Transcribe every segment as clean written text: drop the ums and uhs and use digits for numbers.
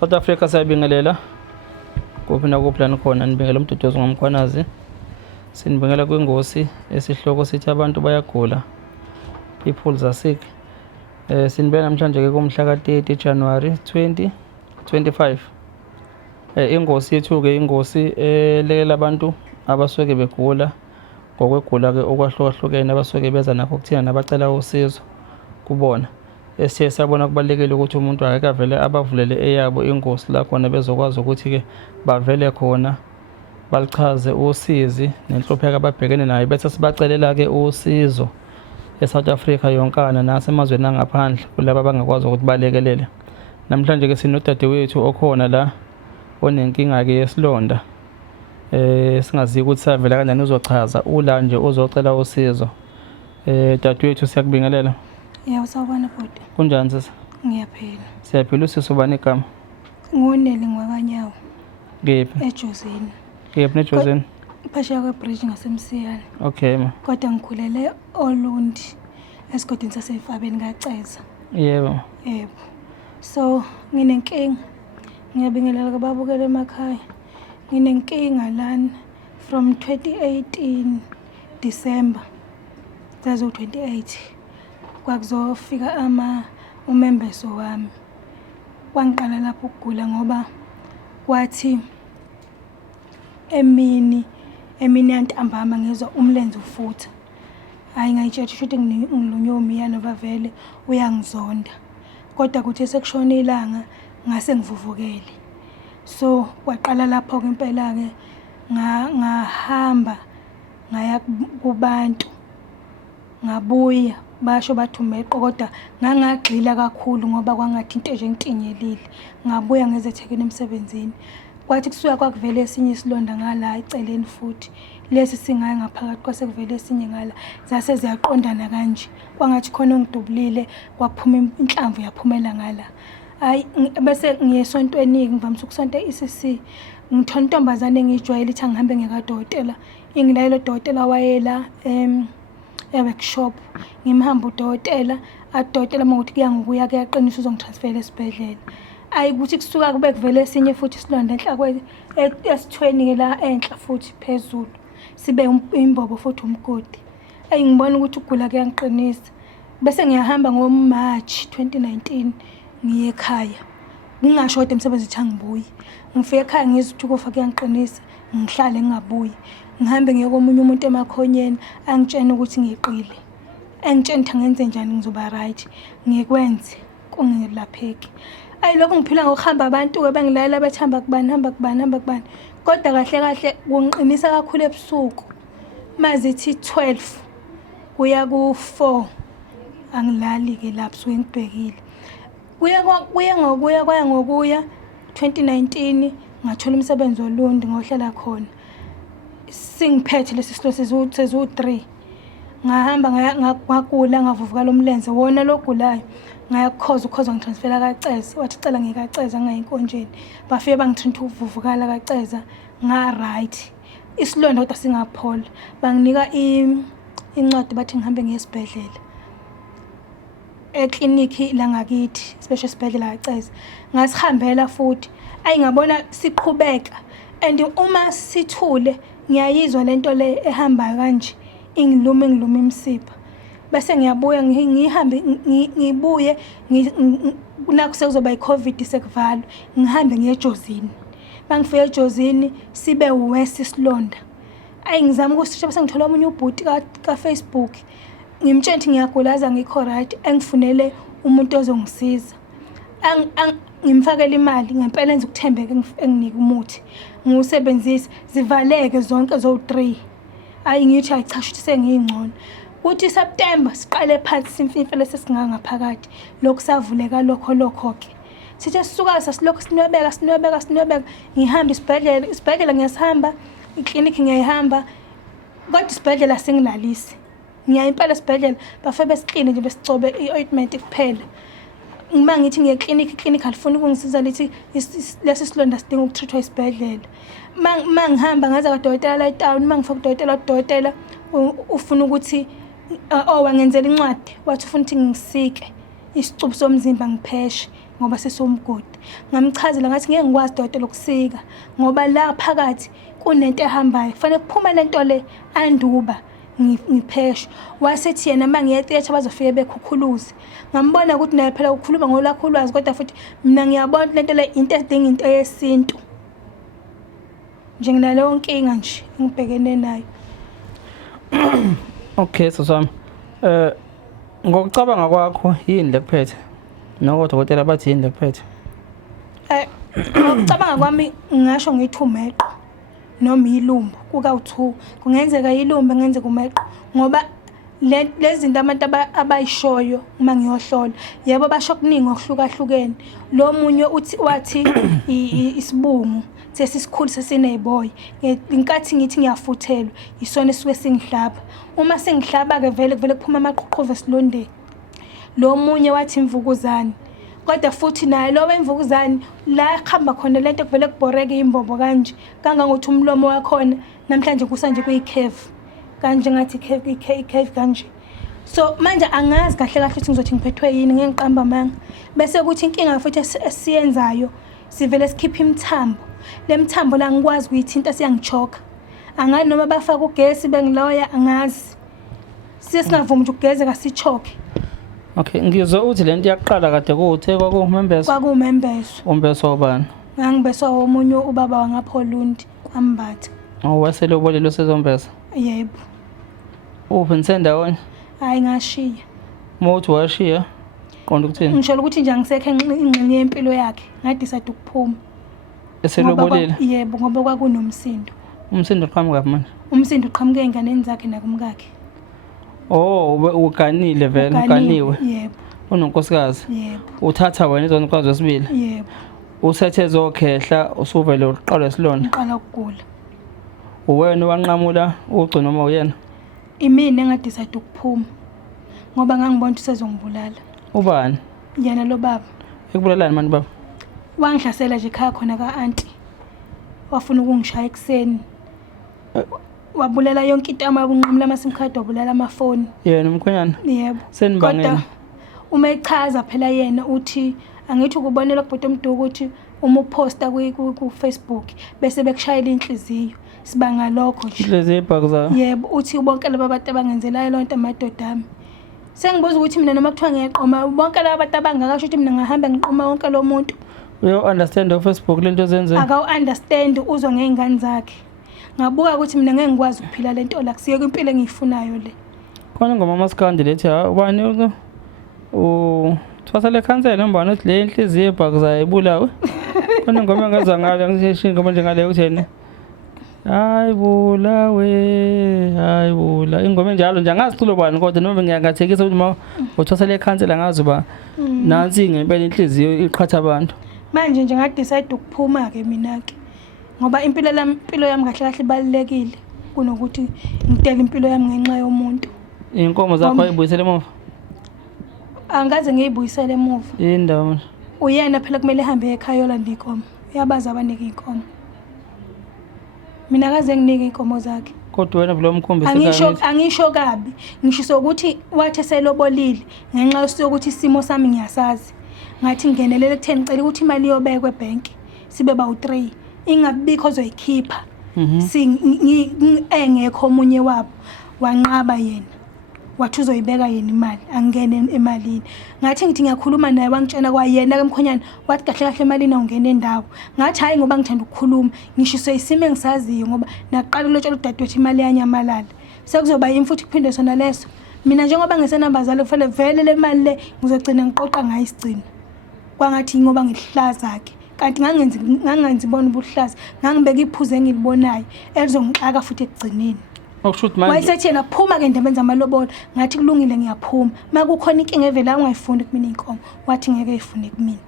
South Africa siyabingelela kuphi nakuphi lana khona nibingelela umduduzo ngomkhwanazi. Sinibingelela kwingosi esihloko sithi abantu bayagula, people are sick. Sinibeka namhlanje ke kumhla ka-30 January 2025. Ingosi yethu ke ingosi elekela abantu abasuke begula ngokwegula ke okwahlukahlukene abasuke beza nakho kuthina nabacela usizo kubona. Siye sabona kubalekile ukuthi umuntu akavele abavulele eyabo ingosi la khona bezokwazi ukuthi ke bavele khona balichaze usizi nenhlopheko ababhekene nayo bese sibacelela ke usizo eSouth Africa yonkana nasemazweni angaphandle kulabo abangakwazi ukuthi balekelele. Namhlanje ke sinodadewethu okhona la onenkinga ke yesilonda singazi ukuthi savela kanjani uzochaza ula nje uzocela usizo. Dadewethu siyakubingelela. Yeah, usawubona bhuti. Kunjani sisi? Ngiyaphila. Siyaphila usisi ubani igama? Nguneli ngwakanyawo. Kephi? eJozini. Kephi neJozini? Phesheya kwe-bridge ngasemsiyane. Okay ma. Kodwa ngikhulele Olundi esigodini sasefabeni kaCeza. Yebo. Yebo. So nginenkinga. Ngiyabingelela kubabukela emakhaya. Nginenkinga lana from 2018 December. Zazo 28. Kwakuzofika umembeso wami. Kwangiqala lapho ukugula ngoba kwathi emini yantambama ngezwa umlenze ufutha. Hayi ngayitshela ukuthi ngilunywe umiyane ngoba vele uyangizonda. Kodwa kuthi sekushona ilanga ngase ngivuvukele. So kwaqala lapho ke impela ke ngahamba ngaya kubantu. Ngabuya basho bathi umeqo kodwa ngangagxila kakhulu ngoba kwangathi into nje ngitinyelile. Ngabuya ngezethekwini emsebenzini. Kwathi kusuka kwakuvele esinye isilonda ngala eceleni futhi. Lesi singaye ngaphakathi kwase kuvele esinye ngala. Zase ziyaqondana kanje. Kwangathi khona ongidubulile kwaphuma inhlamvu yaphumela ngala. Hayi bese ngiyesontweni ngivamisa ukusonta iCC. Ngithola intombazane engijwayele ithi angihambe ngekadokotela. Ingilayelo dokotela wayela workshop. Ngimhamba udokotela, adokotela manguthi kuya ngokuya kuyaqinisa uzongitransfera esibhedlela. Ayi ukuthi kusuka kube kuvele esinye futhi isilonda enhla esithweni ke la enhla futhi phezulu. Sibe imbobo futhi umgodi. Ayi ngibona ukuthi ukugula kuyangiqinisa. Bese ngiyahamba ngoMarch 2019 ngiye ekhaya. Ngingashoda emsebenzi ethi angibuyi. Ngifike ekhaya ngizwe ukuthi ukufa kuyangiqinisa, ngihlale ngingabuyi. Ngihambe ngiye komunye umuntu emakhonyeni angitshena ukuthi ngiqile. Engitshena ukuthi ngenze njani ngizoba right. Ngikwenze kungelapheki. Ayi lokho ngiphila ngokuhamba abantu ke bengilayela bethamba kubani. Kodwa kahle kungiqinisa kakhulu ebusuku. Mazithi 12 kuya ku4 angilali ke lapho suke ngibhekile. Kuya ngokuya 2019 ngathola umsebenzi woLundi ngohlala khona. Singiphethe lesi silo sezu 3. Ngahamba ngagula ngavuvuka lo mlenze wona logulayo. Ukhoza ngitransfera kaCeza. Wathi cela ngikaCeza ngayinkonjeni. Bafike bangithinta ukuvuvukala kaCeza nga right. Isilonda kodwa singaphola. Banginika incwadi bathi ngihambe ngesibhedlela. Ekliniki la ngakithi, special sibhedlela kaCeza. Ngasihambela futhi. Ayi ngabona siqhubeka. And uma sithule ngiyayizwa lento le ehambayo kanje ingiluma imsipha. Bese ngiyabuya ngihambe ngibuye naku sekuzoba iCovid sekuvalwa ngihambe ngiyeJozini. Bangifike eJozini sibe uwesi isilonda. Ayi ngizama ukuthi bese ngithola omunye ubhuti kaFacebook. Ngimtshela ukuthi ngiyagulaza ngikho right engifunele umuntu ozongisiza. Ngimfakela imali ngempela enza ukuthembeka enginika umuthi. Ngiwusebenzisa zivaleke zonke zo3. Ayi ngithi ayichasha ukuthi sengiyingcono. Kuthi September siqale phansi simfife lesinganga-ngaphakathi. Lokhu savuleka lokho ke. Sithe sisuka sasilokho sinwebeka. Ngihamba isibhedlela ngiyasihamba, ikliniki ngiyayihamba. Kodwa isibhedlela singilalisi. Ngiya impela esibhedlela bafe besikline nje besicobe iointment kuphela. Uma ngithi ngiye ekliniki alifuni ukungisiza lithi lesi silonda sidinga ukutreatwa isibhedlela. Mangihamba ngaza kadokotela la eTown, mangifika udokotela ufuna ukuthi wangenzela incwadi wathi ufuna ukuthi ngisike isicubu somzimba ngipheshe. ngoba sesomgodi. Ngamchazela ngathi ngeke ngikwazi dokotela ukusika ngoba la phakathi kunento ehambayo. Kufanele kuphume lento le anduba ngiphesha. Wasethi yena mangiyethetha bazofike bekhukhuluze. Ngambona ukuthi naye phela ukukhuluma ngolakhulwazi kodwa futhi mina ngiyabona lento le into edinga into yesintu. Njengenaleyo nkinga nje ngibhekene nayo. Okay sosami. Ngokucabanga kwakho yini lekuphethe? Nodokotela bathi yini lekuphethe? Ngokucabanga kwami ngisho ngithi umeqo noma ilumbu kuka-2 kungenzeka ilumbu ngenzeka umeqo ngoba lezi zinto abantu abayishoyo uma ngiyohlola yebo basho kuningi okuhlukahlukene. Lo munye wathi isibungu sesisikhulu sesiney'boya inkathi ngithi ngiyafuthelwa isona esisuke singihlaba. Uma sengihlaba-ke vele kuphuma amaqhuqhuva esilondeni. Lo munye wathi imvukuzane kodwa futhi naye lo wemvukuzane la khamba khona lento kuvele kubhoreke imbobo kanje kangangokuthi umlomo wakhona namhlanje kusanje kuyicave kanje ngathi icave kanje. So manje angazi kahle kahle ukuthi ngizothi ngiphethwe yini ngeke ngiqamba amanga. Bese kuthi inkinga futhi esiyenzayo sivele sikhipha imthambo. Le mthambo la ngikwazi ukuyithinta siyangichoka. Angani noma bafaka ugesi bengiloya angazi. Sisingavumi ukugezeka sichoke. Okay, ngizwe uthi lento yaqala kade kuwuthe kwakuwumembeso. Kwakuwumembeso. Umbeso wobani? Ngangibeswa omunye ubaba wangaphoLundi kwaMbatha. Wasele ubolelo sezombesa? Yebo. Uphi nisendawonye? Hayi ngashiya. Mothi washiya? Qonda ukuthini? Ngisho ukuthi nje angisekho ingxenye yempilo yakhe ngadecide ukuphuma. Eselobolile? Yebo ngoba kwakunomsindo. Umsindo uqhamuka manje? Umsindo uqhamuke enganeni zakhe nakumkakhe. Oh, uganile vele, uganiwe. Yebo. Unonkosikazi? Yebo. Uthatha wena izonkwazi wesibili? Yebo. Usethe zokhehla usuvele uqala isilonda? Uqala ukugula. Uwena wanqamula ugcina noma uyena? Imini engadecide ukuphuma ngoba ngangibona ukuthi sezongibulala. Ubani? Yena lo baba. Ekubulalani manje baba? Wangihlasela nje ekhaya khona ka-aunty. Wafuna ukungishaya ekuseni. Wabulela yonke into amabunqamula ama-sim card wabulela amafoni. Yena umkhwenyana? Yebo. Senibangene? Kodwa uma echaza phela yena uthi angithi ukubonela kubhuti omduku ukuthi uma uposta ku-Facebook bese bekushayela inhliziyo. Sibanga lokho nje. Inhliziyo ibhakuza? Yebo, uthi bonke laba bantu abangenzelayo lonto amadodami. Sengibuza ukuthi mina noma kuthiwa ngiyaqoma bonke laba bantu abangakasho ukuthi mina ngahamba ngiqoma wonke lo muntu. Uyo-understand Facebook lento zenze? Aka-understand uzwa ngey'ngane zakhe. Ngabuka ukuthi mina ngeke ngikwazi ukuphila lento la kusiyeka impilo engiyifunayo le. Khona ngoma maskandi lethi ubani uthwasele khansela mbana uthi le inhliziyo ebhakuzayo ibulawe. Khona ngoma ngaza ngale ngisho ngoma njengale utheni? Hayi bulawe, hayi bula. Ingoma enjalo nje angazi culo bani kodwa noma ngiyangathekisa ukuthi ma uthwasele khansela ngazi ba nansi ngempela inhliziyo iqhatha abantu. Manje nje ngadecide ukuphuma ke mina ke. Ngoba impilo yami kahle kahle ibalekile kunokuthi ngidele impilo yami ngenxa yomuntu. Inkomo zakho ayibuyisele emuva? Angaze ngiyibuyisele emuva. Indawo manje. Uyena phela kumele ehambe ekhaya yolanda inkomo. Uyabaza abanike inkomo. Mina akaze nginike inkomo zakhe. Kodwa wena vele umkhombisa angisho kabi. Ngisho ukuthi wathi selobolile ngenxa yokuthi isimo sami ngiyasazi. Ngathi ngingenelele ekutheni ngicela ukuthi imali yobekwe ebhenki sibe bawu3 ingabikho ozoyikhipha. Engekho omunye wabo wanqaba yena. Wathi uzoyibeka yena imali angene emalini. Ngathi ngithi ngiyakhuluma naye wangitshena kwayena ke mkhonyana wathi kahle kahle emalini awungene endawo. Ngathi hayi ngoba ngithanda ukukhuluma ngisho isimo engisaziyo ngoba naqala ulotshela udadewethu imali yanyamalala. Sekuzoba yini futhi kuphinde sona leso. Mina njengoba ngisenambazalo kufanele vele le mali le ngizogcina ngiqoqa ngayo isigcina. Kwangathi ngoba ngihlaza ke kanti ngangenzi bona ubuhlaza ngangibeka iphuze engilibonayo elizongixaka futhi ekugcineni. Okushuthi manje wayesethi yena phuma ke ndebenza amalobolo ngathi kulungile ngiyaphuma makukhona inkinga evela ungayifuni kumina inkomo wathi ngeke ayifune kumina.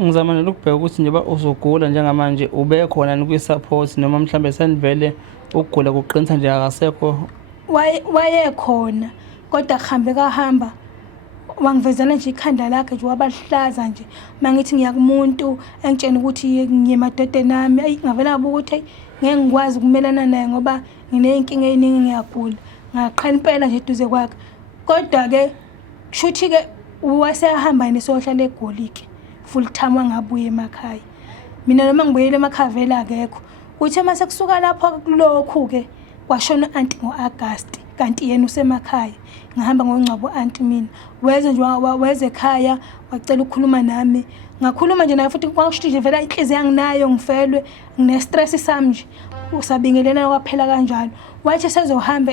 Ngizama nje ukubheka ukuthi nje uzogula njengamanje ube khona nikwi-support noma mhlambe senivele ukugula kuqinisa nje akasekho. Wayekhona kodwa kuhambe kahamba wangivezela nje ikhanda lakhe nje wabahlaza nje mangithi ngiyakumuntu engitshena ukuthi ngiyemadodeni ami ayi ngavela ngabuka ukuthi ngeke ngikwazi ukumelana naye ngoba ngineyinkinga eziningi ngiyagula ngaqhala impela nje eduze kwakhe kodwa ke kushuthi ke wasehamba nesohlala eGoliki full time wangabuye emakhaya. Mina noma ngibuyele emakhaya vele akekho. Kuthe mase kusuka lapho kulokhu ke kwashona anti ngoAugust kanti yena usemakhaya. Ngihamba ngongcwabo anti mina. Weze nje weze ekhaya wacela ukukhuluma nami. Ngakhuluma nje naye futhi kwasho nje vele inhliziyo yanginayo ngifelwe ngine stress sami nje. Usabingelelana kwaphela kanjalo. Wathi sezohamba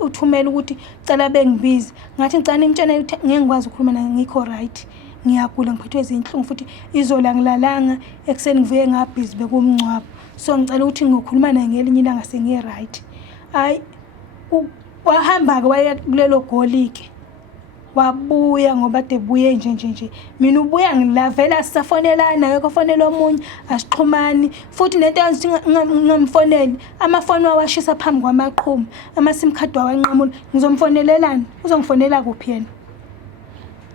uthumela ukuthi cela bengibize. Ngathi ngicela nimtshene ukuthi ngeke ngikwazi ukukhuluma naye ngikho right. Ngiyagula ngiphethwe izinhlungu futhi izola ngilalanga ekseni ngivuye ngabhizi bekumncwabo. So ngicela ukuthi ngizokhuluma naye ngelinye ilanga sengiye right. Hayi wahamba ke waya kulelo golike. Wabuya ngoba debuye nje. Mina ubuya ngilavela sisafonelana yeke fonela omunye asixhumani futhi nento yanzi ngamfoneli amafoni wawashisa phambi kwamaqhuma ama sim card wawanqamula ngizomfonelelana uzongifonela kuphi yena.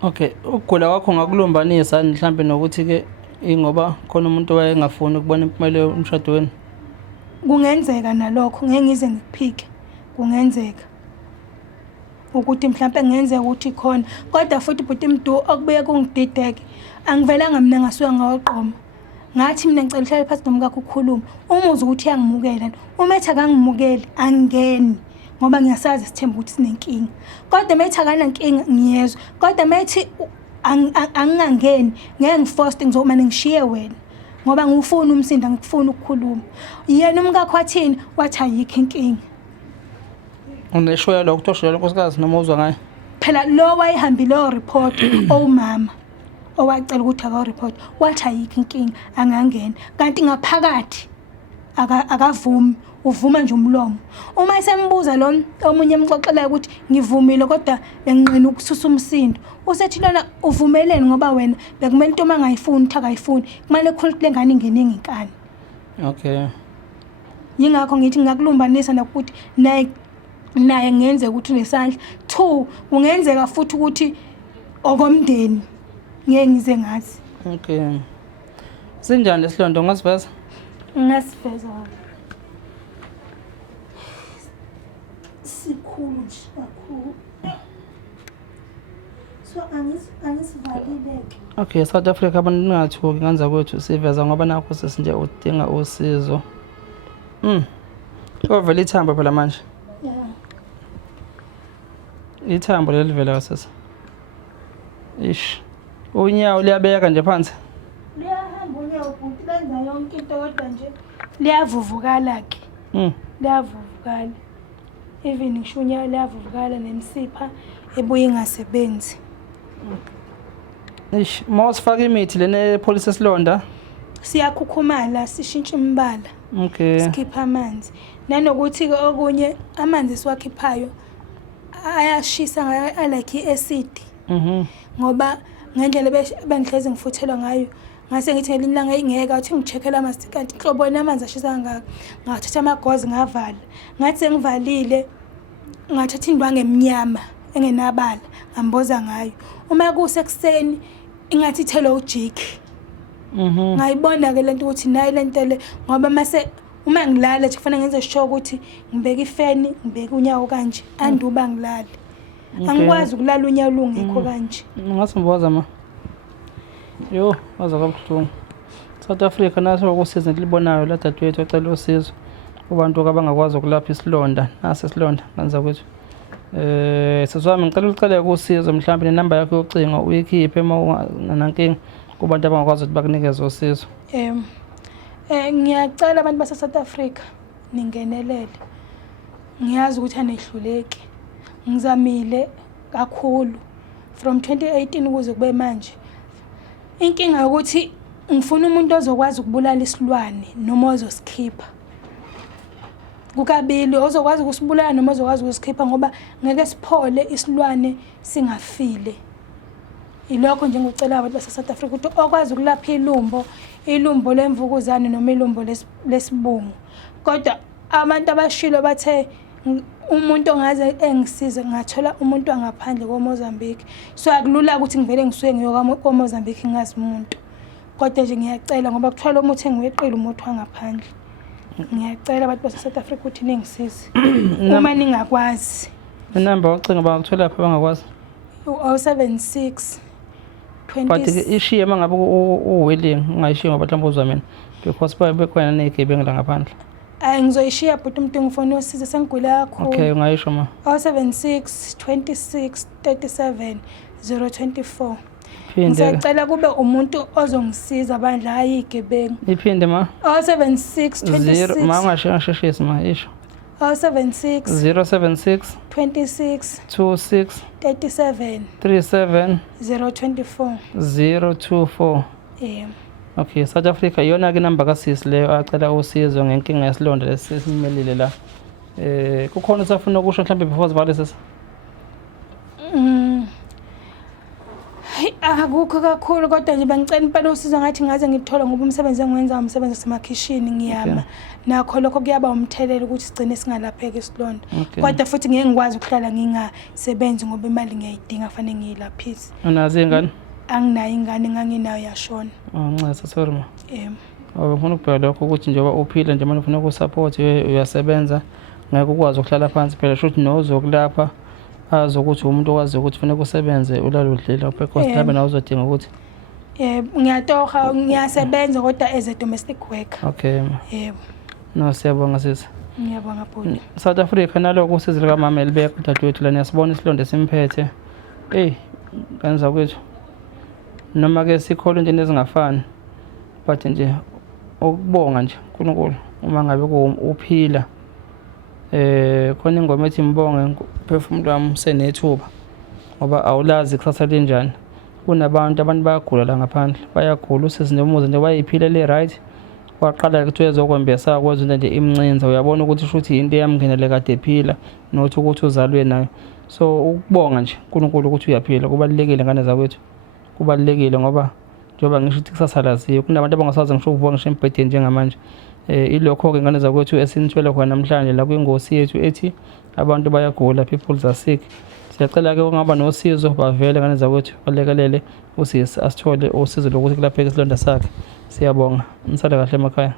Okay, ukugula kwakho ngakulumbanisa mhlambe nokuthi ke ingoba khona umuntu wayengafuni ukubona impumelelo umshado wenu. Kungenzeka nalokho ngeke ngize ngikuphike. Kungenzeka ukuthi mhlambe ngenzeka ukuthi khona kodwa futhi bhuti Mdu okubuye kungidideke angivelanga mina ngasuka ngawaqoma. Ngathi mina ngicela uhlale phansi nomkakho ukukhuluma umuzi ukuthi uyangimukela uma ethi akangimukeli angeni ngoba ngiyasazi isithemba ukuthi sinenkinga kodwa methi akanankinga ngiyezwa kodwa methi angingangeni ngeke ngiforce ngizoma ngishiye wena ngoba ngifuna umsindo ngikufuna ukukhuluma yena umkakho wathini wathi ayikho inkinga. Uneshoya lokho uthoshela nkosikazi noma uzwa ngayo phela lo wayihambile lo report owumama owacela ukuthi aka report wathi ayikho inkinga angangena kanti ngaphakathi akavumi uvuma nje umlomo uma esembuza lo omunye emxoxela ukuthi ngivumile kodwa benginqina ukususa umsindo usethi lona uvumelene ngoba wena bekumele into mangayifuni uthi akayifuni kumele khulule lengane ingeningi inkani. Okay, yingakho ngithi ngakulumbanisa nokuthi naye ngenze ukuthi nesandla 2 kungenzeka futhi ukuthi okomndeni ngeke ngize ngazi. Okay, sinjani lesilonto ngasiveza? Ngasiveza sikhulu nje kakhulu so angisivaleleke. Okay, South Africa abantu ningathuki nganza kwethu siveza ngoba nakho sesinje udinga usizo. Ovela ithambo phela manje. Yeah. Ithambo lelivela sasa. Unyawo liyabeka nje phansi. Liyahamba unyawo futhi benza yonke into kodwa nje liyavuvukala ke. Liyavuvukala. Even ngisho unyawo liyavuvukala nemsipha ebuye ingasebenzi. Mawusifaka imithi lene police esilonda. Siyakhukhumala sishintsha imbala. Okay. Sikhipha amanzi. Nanokuthi okunye amanzi siwakhiphayo ayashisa like iacid. Ngoba ngendlela bengihlezi ngifuthelwa ngayo ngase ngithi ngelinye ilanga ingeke athi ngicheckela amanzi kanti inhlobona amanzi ashisa kangaka ngathatha amagozi ngavala ngathi sengivalile ngathatha indwangu emnyama engenabala ngamboza ngayo uma kusekuseni ingathi ithelo ujiki. Ngayibona ke lento ukuthi nayi lento le ngoba mase uma ngilala nje kufanele ngenze sure ukuthi ngibeka ifeni ngibeka unyawo kanje anduba ngilala. Angikwazi ukulala unyawo lungekho kanje. Ngasimboza ma. Yo, waza kabuhlungu. South Africa naso ukusiza ngilibonayo la dadewethu acela usizo. Kubantu abangakwazi ukulapha isilonda, nase isilonda kanza kwethu. Sezwami ngicela ucela ukusiza mhlawumbe nenamba yakho yocingo uyikhiphe uma nankinga kubantu abangakwazi ukuthi bakunikeze usizo. Ngiyacela abantu base South Africa ningenelele. Ngiyazi ukuthi anehluleki. Ngizamile kakhulu from 2018 ukuze kube manje. Inkinga ukuthi ngifuna umuntu ozokwazi ukubulala isilwane noma ozosikhipha. Kukabili ozokwazi ukusibulala noma ozokwazi ukusikhipha ngoba ngeke siphole isilwane singafile. Ilokho nje ngicela abantu base South Africa ukuthi okwazi ukulapha ilumbo lemvukuzane noma ilumbo lesibungu. Kodwa abantu abashilo bathe umuntu ongaze engisize ngathola umuntu angaphandle koMozambique. So akulula ukuthi ngivele ngisuke ngiyoka koMozambique ngazi umuntu. Kodwa nje ngiyacela ngoba kuthiwa umuthi engiweqile umuntu wangaphandle. Ngiyacela abantu base South Africa ukuthi ningisize. Uma ningakwazi. Inamba ocinga bangakuthola lapha bangakwazi. 076 but 20. ishiye uma ngabe u-willing ungayishiyi ngoba mhlawumbe uzwa mina because bekhona ney'gebengu la ngaphandle. Ngizoyishiya bhuti umuntu ngifuna usizo sengigule kakhulu. Okay, ungayisho ma. 076 26 37 024. Phinde. Ngisacela kube umuntu ozongisiza bandla hayi igebengu. Iphinde ma. 076 26 ma ungasheshisi ma isho. 076 076 26 26 37 37 024. 024. Okay, South Africa iyona ke number kasisi leyo acela usizo ngenkinga yesilonda lesimelile la. Kukhona usafuna ukusho mhlawumbe before sivale sesi. Akukho kakhulu kodwa nje bengicela impela usizo ngathi ngaze ngithola ngoba umsebenzi engiwenza umsebenzi wasemakhishini ngiyama. Nakho lokho kuyaba umthelelo ukuthi sigcine singalapheki isilonda. Kodwa futhi ngeke ngikwazi ukuhlala ngingasebenzi ngoba imali ngiyayidinga fanele ngiyilaphise. Unazi ingane? Anginayo ingane nganginayo yashona. Nxa sorry ma. Ngifuna ukubheka lokho ukuthi njengoba uphila nje manje ufuna ukusupport uyasebenza ngeke ukwazi ukuhlala phansi phela shothi nozokulapha azokuthi umuntu okwazi ukuthi kufanele usebenze ulaludlela because mhlawumbe nawe uzodinga ukuthi ngiyatoha ngiyasebenza kodwa as a domestic worker. Okay. No siyabonga sisi. Ngiyabonga bhuti. South Africa naloko usizo lika mama Elibeka dadewethu lana sibona isilonda simphethe. Kanza kwethu. Noma ke sikholo nje nezingafani. But nje ukubonga nje uNkulunkulu uma ngabe uphila. Khona ingoma ethi mbonge phefumulo wami senethuba ngoba awulazi kusasa lenjani. Kunabantu bayagula la ngaphandle bayagula usisi nomuzi nje bayiphile le right waqala ukuthi uyezokwembesa kwezinto nje imncinza uyabona ukuthi shuthi into yamngenele kade ephila nothi ukuthi uzalwe nayo. So ukubonga nje uNkulunkulu ukuthi uyaphila kubalekile ngane zakwethu kubalekile ngoba njengoba ngisho ukuthi kusasa laziyo kunabantu abangasazi ngisho ukuvua ngisho embhedeni njengamanje. Ilokho ke ngane zakwethu esinitshela khona namhlanje la kwingosi yethu ethi abantu bayagula, people are sick. Siyacela ke ungaba nosizo bavele ngane zakwethu balekelele usisi asithole usizo lokuthi kulapheke isilonda sakhe. Siyabonga. Nisale kahle emakhaya.